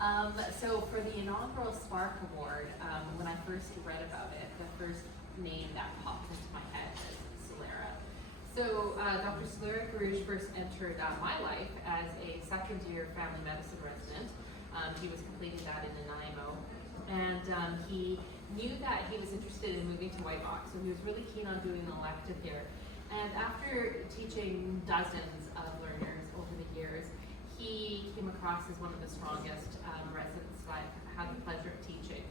So for the inaugural S.P.A.R.K award, when I first read about it, the first name that popped into my head was Sulara. So Dr. Sulara Guruge first entered my life as a second-year family medicine resident. He was completing that in Nanaimo, and he knew that he was interested in moving to Whitebox, so he was really keen on doing an elective here. And after teaching dozens of learners over the years, he came across as one of the strongest residents that I've had the pleasure of teaching.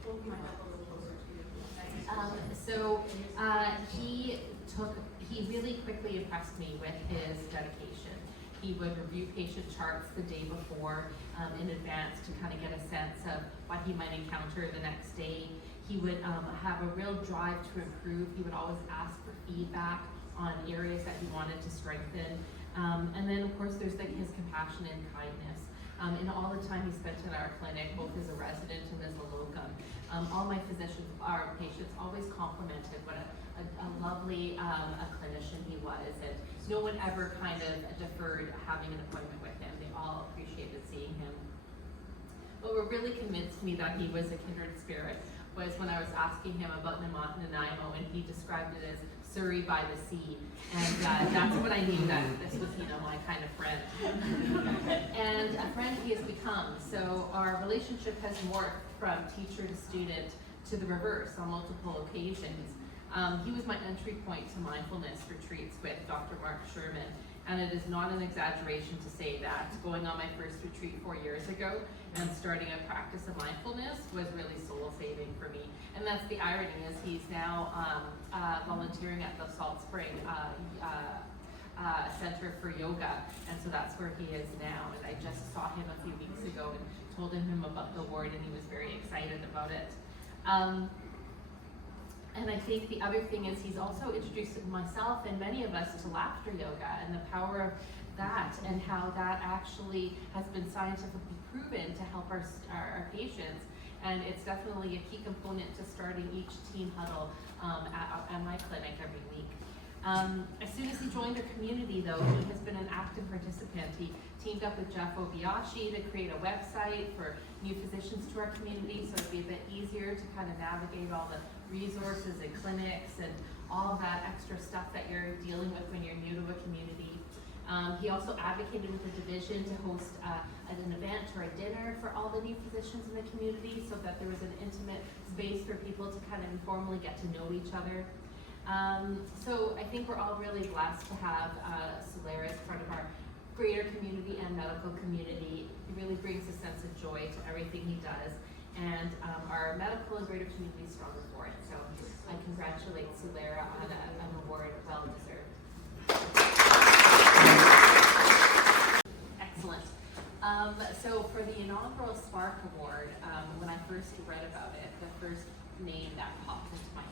He really quickly impressed me with his dedication. He would review patient charts the day before in advance to kind of get a sense of what he might encounter the next day. He would have a real drive to improve. He would always ask for feedback on areas that he wanted to strengthen. And then of course there's like his compassion and kindness. And all the time he spent in our clinic, both as a resident and as a locum, all my physicians, our patients, always complimented what a lovely clinician he was, and no one ever kind of deferred having an appointment with him. They all appreciated seeing him. But what really convinced me that he was a kindred spirit was when I was asking him about Nanaimo, and he described it as Surrey by the sea, and that's when I knew that this was, my kind of friend. And a friend he has become. So our relationship has morphed from teacher to student to the reverse on multiple occasions. He was my entry point to mindfulness retreats with Dr. Mark Sherman, and it is not an exaggeration to say that going on my first retreat 4 years ago and starting a practice of mindfulness was really soul-saving for me. And that's the irony, is he's now volunteering at the Salt Spring Center for Yoga, and so that's where he is now. And I just saw him a few weeks ago and told him about the award, and he was very excited about it. And I think the other thing is he's also introduced myself and many of us to laughter yoga and the power of that, and how that actually has been scientifically proven to help our patients. And it's definitely a key component to starting each team huddle at my clinic every week. As soon as he joined our community, though, he has been an active participant. He teamed up with Jeff Obiashi to create a website for new physicians to our community, so it'd be a bit easier to kind of navigate all the resources and clinics and all of that extra stuff that you're dealing with when you're new to a community. He also advocated with the division to host an event or a dinner for all the new physicians in the community, so that there was an intimate space for people to kind of informally get to know each other. So I think we're all really blessed to have Sulara as part of our greater community and medical community. He really brings a sense of joy to everything he does, and our medical and greater community is stronger for it. So I congratulate Sulara on an award well deserved. Excellent. So for the inaugural S.P.A.R.K award, when I first read about it, the first name that popped into my head